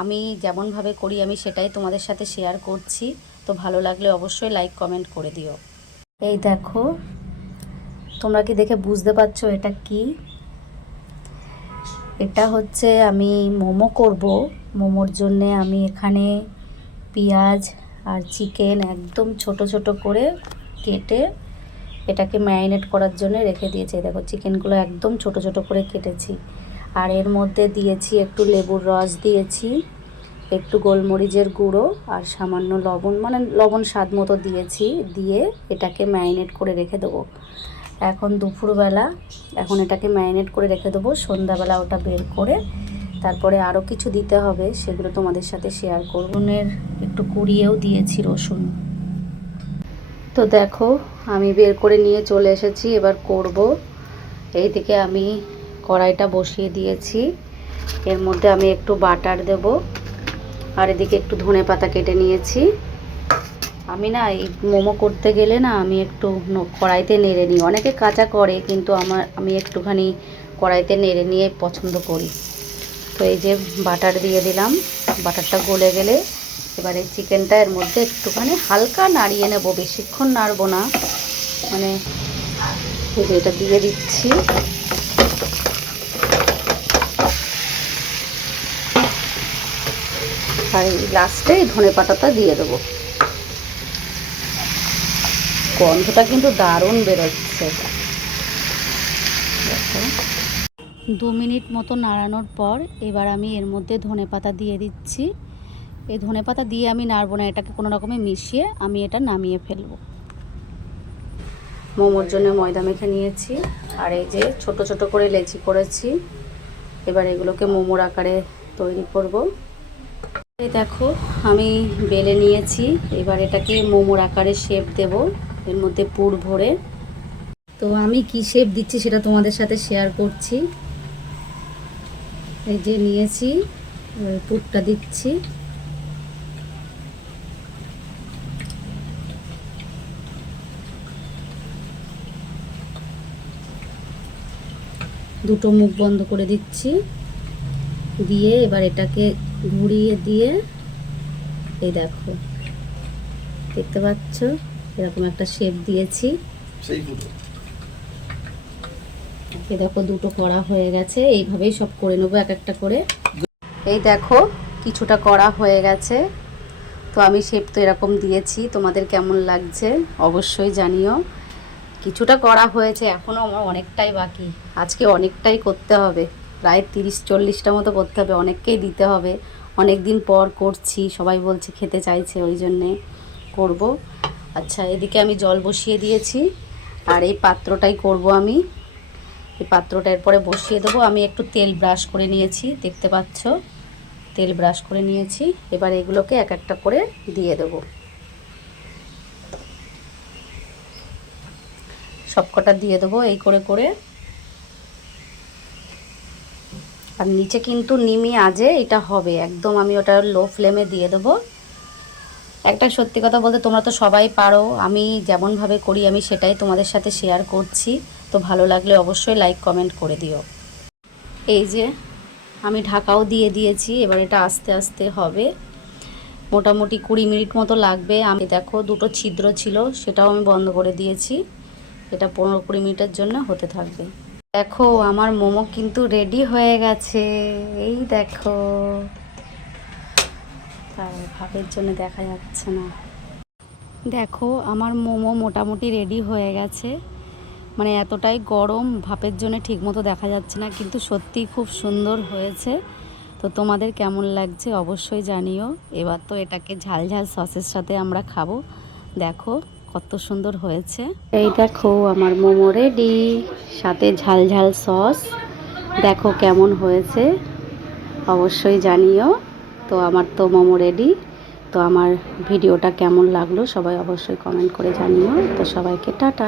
আমি যেমনভাবে করি, আমি সেটাই তোমাদের সাথে শেয়ার করছি। তো ভালো লাগলে অবশ্যই লাইক কমেন্ট করে দিও। এই দেখো, তোমরা কি দেখে বুঝতে পারছ এটা কি? এটা হচ্ছে আমি মোমো করব। মোমোর জন্যে আমি এখানে পেঁয়াজ আর চিকেন একদম ছোট ছোট করে কেটে এটাকে ম্যারিনেট করার জন্য রেখে দিয়েছি। দেখো চিকেনগুলো একদম ছোট ছোট করে কেটেছি। আর এর মধ্যে দিয়েছি একটু লেবুর রস দিয়েছি, একটু গোলমরিচের গুঁড়ো আর সামান্য লবণ মানে লবণ স্বাদ মতো দিয়েছি, দিয়ে এটাকে ম্যারিনেট করে রেখে দেবো। এখন দুপুরবেলা, এখন এটাকে ম্যারিনেট করে রেখে দেবো, সন্ধ্যাবেলা ওটা বের করে তারপরে আরও কিছু দিতে হবে, সেগুলো তোমাদের সাথে শেয়ার করব। নুনের একটু কুড়িয়েও দিয়েছি রসুন। তো দেখো, আমি বের করে নিয়ে চলে এসেছি, এবার করব। এইদিকে আমি কড়াইটা বসিয়ে দিয়েছি। এর মধ্যে আমি একটু বাটার দেব। আর এদিকে একটু ধনে পাতা কেটে নিয়েছি। আমি না, এই মোমো করতে গেলে না, আমি একটু কড়াইতে নেড়ে নিই। অনেকে কাঁচা করে, কিন্তু আমার, আমি একটুখানি কড়াইতে নেড়ে নিয়ে পছন্দ করি। তো এই যে বাটার দিয়ে দিলাম। বাটারটা গলে গেলে এবার চিকেনটা এর মধ্যে একটুখানি হালকা নাড়িয়ে নেব। বেশিক্ষণ নাড়বো না। মানে এটা দিয়ে দিচ্ছি। আর এই লাস্টে এই ধনে পাতাটা দিয়ে দেবো। গন্ধটা কিন্তু দারুণ বেরোচ্ছে। দু মিনিট মতো নাড়ানোর পর এবার আমি এর মধ্যে ধনে পাতা দিয়ে দিচ্ছি। এই ধনে পাতা দিয়ে আমি নাড়বো না এটাকে কোনো রকমে মিশিয়ে আমি এটা নামিয়ে ফেলব। মোমোর জন্য ময়দা মেখে নিয়েছি আর এই যে ছোট ছোট করে লেচি করেছি এবার এগুলোকে মোমোর আকারে তৈরি করব। দেখো, আমি বেলে নিয়েছি। এবার এটাকে মোমোর আকারে শেপ দেব, এর মধ্যে পুর ভরে। তো আমি কি শেপ দিচ্ছি সেটা তোমাদের সাথে শেয়ার করছি। এই যে নিয়েছি পুরটা দিচ্ছি। দুটো মুখ বন্ধ করে দিচ্ছি। দিয়ে এবার এটাকে ঘুরিয়ে দিয়ে এই দেখো দেখতে পাচ্ছ? এরকম একটা শেপ দিয়েছি। এই দেখো দুটো করা হয়ে গেছে। এইভাবেই সব করে নেব এক একটা করে। এই দেখো কিছুটা করা হয়ে গেছে। তো আমি শেপ তো এরকম দিয়েছি। তোমাদের কেমন লাগছে অবশ্যই জানিও। কিছুটা করা হয়েছে এখনও আমার অনেকটাই বাকি। আজকে অনেকটাই করতে হবে। প্রায় তিরিশ, চল্লিশটা মতো করতে হবে, অনেককেই দিতে হবে। অনেক দিন পর করছি, সবাই বলছে খেতে চাইছে, ওই জন্যে করব। আচ্ছা এদিকে আমি জল বসিয়ে দিয়েছি, আর এই পাত্রটাই করব আমি। এই পাত্রটা এরপরে বসিয়ে দেবো। আমি একটু তেল ব্রাশ করে নিয়েছি, দেখতে পাচ্ছ? তেল ব্রাশ করে নিয়েছি, এবার এগুলোকে এক একটা করে দিয়ে দেবো। সবকটা দিয়ে দেবো, এই করে করে। আর নিচে কিন্তু নিমি আজে এটা হবে। একদম আমি ওটা লো ফ্লেমে দিয়ে দেবো। একটা সত্যি কথা বলতে, তোমরা তো সবাই পারো। আমি যেমনভাবে করি, আমি সেটাই তোমাদের সাথে শেয়ার করছি। তো ভালো লাগলে অবশ্যই লাইক কমেন্ট করে দিও। এই যে, আমি ঢাকাও দিয়ে দিয়েছি, এবার এটা আস্তে আস্তে হবে। মোটামুটি কুড়ি মিনিট মতো লাগবে। আমি দেখো, দুটো ছিদ্র ছিল, সেটাও আমি বন্ধ করে দিয়েছি। এটা পনেরো কুড়ি মিনিটের জন্য হতে থাকবে। দেখো, আমার মোমো কিন্তু রেডি হয়ে গেছে। এই দেখো। ভাবের জন্য দেখা যাচ্ছে না। দেখো, আমার মোমো মোটামুটি রেডি হয়ে গেছে। মানে এতটাই গরম, ভাপের জন্য ঠিকমতো দেখা যাচ্ছে না, কিন্তু সত্যিই খুব সুন্দর হয়েছে। তো তোমাদের কেমন লাগছে অবশ্যই জানিও। এবার তো এটাকে ঝাল ঝাল সসের সাথে আমরা খাব। দেখো। কত সুন্দর হয়েছে। এই দেখো আমার মোমো রেডি সাথে ঝাল ঝাল সস দেখো কেমন হয়েছে, অবশ্যই জানিও। তো আমার তো মোমো রেডি তো আমার ভিডিওটা কেমন লাগল সবাই অবশ্যই কমেন্ট করে জানিও। তো সবাইকে টাটা।